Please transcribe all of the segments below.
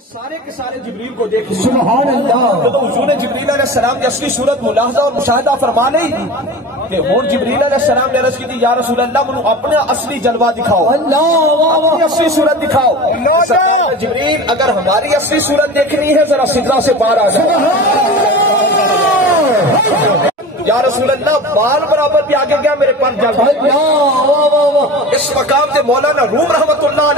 سارے کے سارے جبریل کو دیکھ سبحان اللہ تو حضور جبریل علیہ السلام کی اصلی صورت ملاحظہ اور مشاہدہ فرما نہیں تھی کہ ہون جبریل علیہ السلام نے عرض کی تھی یا رسول اللہ منو اپنا اصلی جلوہ دکھاؤ، اپنی اصلی صورت دکھاؤ۔ جبریل اگر ہماری اصلی صورت دیکھنی ہے ذرا سدرہ سے باہر آ جائے۔ یا رسول اللہ بال برابر بھی آگے گیا میرے پر جل۔ اس مقام سے مولانا روم رحمت اللہ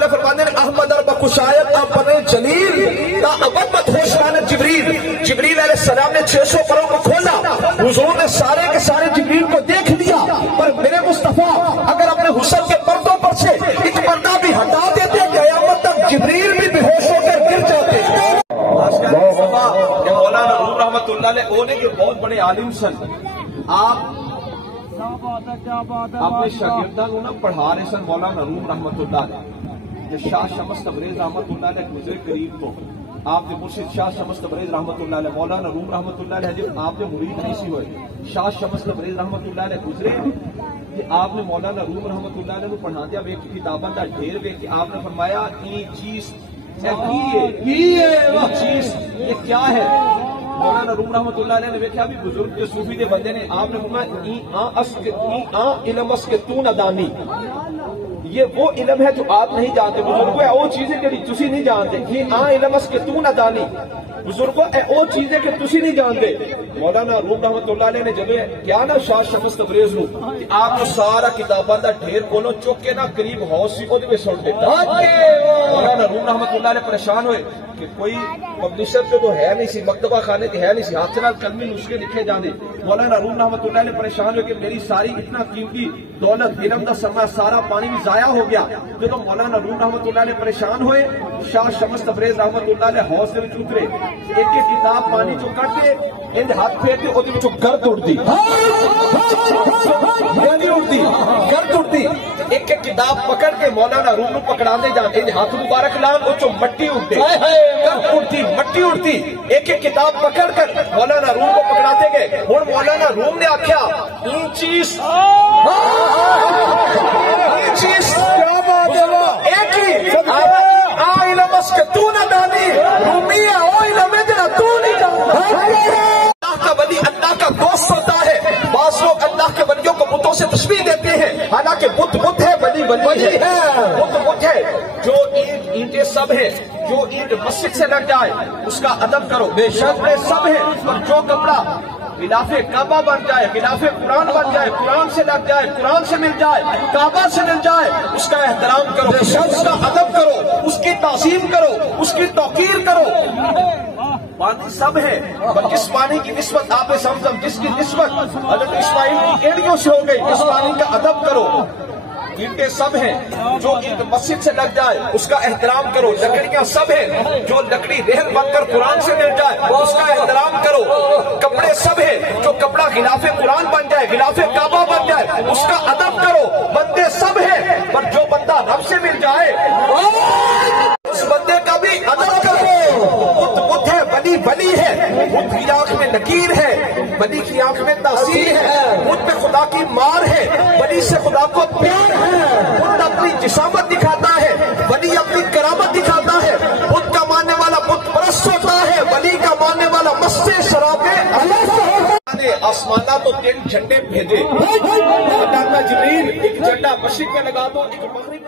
نے فرمانے احمد ارب کشایت اپنے جلیل تا ابد مدھوشان جبریل علیہ السلام نے 600 پروں کو کھولا، حضور نے سارے کے سارے جبریل کو دیکھ لیا، پر میرے مصطفیٰ اگر اپنے حسن کے پردوں پر سے ایک پردہ بھی ہٹا دیتے قیامت تک جبریل بھی بے ہوش ہو کر گر جاتے۔ مولانا روم رحمت اللہ علیہ اونے کے بہت بڑے عالم سن، آپ اپنے شاگردان کو نہ پڑھا رہے سن مولانا روم رحمت اللہ علیہ کہ شاہ شمس تبریز رحمت اللہ علیہ گزرے قریب تو آپ کے مرشد شاہ شمس تبریز رحمت اللہ علیہ مولانا روم رحمت اللہ علیہ جب آپ نے مرید نہیں سی ہوئے شاہ شمس تبریز رحمت اللہ علیہ گزرے کہ آپ نے مولانا روم رحمت اللہ علیہ کو پڑھا دیا ایک کتابوں کا ڈھیر وے کہ آپ نے فرمایا یہ چیز یہ کیا ہے؟ مولانا روم رحمت اللہ علیہ نے دیکھا بھی بزرگ کے صوفی دے بندے نے آپ نے فرمایا علم اس کے تو ندانی، یہ وہ علم ہے جو آپ نہیں جانتے بزرگوں، ہے وہ چیزیں کہ تسی نہیں جانتے، یہ علم اس کے تو ندانی بزرگوں ہے وہ چیزیں کہ تسی نہیں جانتے۔ مولانا روم رحمت اللہ علیہ نے جب کیا نا شاہ شمس تبریز نو کہ آپ نے سارا کتاباں دا ڈھیر کولو چک کے نا قریب ہاؤس سی اودے وچ سٹ دیتا۔ مولانا روم رحمت اللہ علیہ پریشان ہوئے کہ کوئی پبلشر تو ہے نہیں سی، مکتبہ خانے تے ہے نہیں سی، ہاتھ نال کلمی نسخے لکھے جاندے۔ مولانا روم رحمت اللہ علیہ پریشان ہوئے کہ میری ساری اتنا قیمتی دولت علم دا سرمایہ سارا پانی میں ضائع ہو گیا۔ جب مولانا روم رحمت اللہ علیہ پریشان ہوئے شاہ شمس تبریز رحمت اللہ علیہ حوض سے اترے، ایک کتاب پانی چو کٹ کے ان ہاتھ پھیرتے اودے وچوں گرد اڑدی گرد اڑدی، ایک کتاب پکڑ کے مولانا روم نو پکڑاندے جان ان ہاتھ مبارک لان اوچوں مٹی اڑدے گرد اڑدی مٹی اڑدی، ایک کتاب پکڑ کر مولانا روم کو پکڑاتے گئے۔ ہن مولانا روم نے آکھیا این چیز کیا بات ہے ایک ہی علم اس کے تو نہ دانی رومی ہے او علم ہے جنہ تو نہیں جانتا۔ اللہ کا ولی اللہ کا دوست ہوتا ہے، بعض لوگ اللہ کے ولیوں کو بتوں سے تشبیہ دیتے ہیں، حالانکہ بت بت ہے ولی ولی ہے، بت بت ہے۔ جو اینٹیں سب ہیں، جو اینٹ مسجد سے لگ جائے اس کا ادب کرو، بے شک سب ہے، اور جو کپڑا غلاف کعبہ بن جائے غلاف قرآن بن جائے، قرآن سے لگ جائے قرآن سے مل جائے کعبہ سے مل جائے اس کا احترام کرو، اس کا ادب کرو، اس کی تعظیم کرو، اس کی توقیر کرو۔ پانی سب ہے پر جس پانی کی نسبت آب زمزم جس کی نسبت حضرت اسماعیل کی ایڑیوں سے ہو گئی اس پانی کا ادب کرو۔ اینٹیں سب ہیں، جو اینٹ مسجد سے لگ جائے اس کا احترام کرو، لکڑیاں سب ہیں، جو لکڑی رہن بن کر قرآن سے مل جائے اس کا احترام کرو، کپڑے سب ہیں، جو کپڑا غلاف قرآن بن جائے غلاف کعبہ بن جائے اس کا ادب کرو، بندے سب ہیں پر جو بندہ رب سے مل جائے اس بندے کا بھی ادب کرو۔ بت ہے ولی ولی ہے، بت کی آنکھ میں نکیر ہے ولی کی آنکھ میں تاثیر ہے، بت پہ خدا کی مار ہے ولی سے خدا کو پیار ہے، بت اپنی جسامت دکھاتا ہے ولی اپنی کرامت دکھاتا ہے، بت کا ماننے والا بت پرست ہوتا ہے ولی کا ماننے والا مست شراب آسمانہ تو 3 جھنڈے بھیجے، جبریل ایک جھنڈا مشرق میں لگا دو ایک مغرب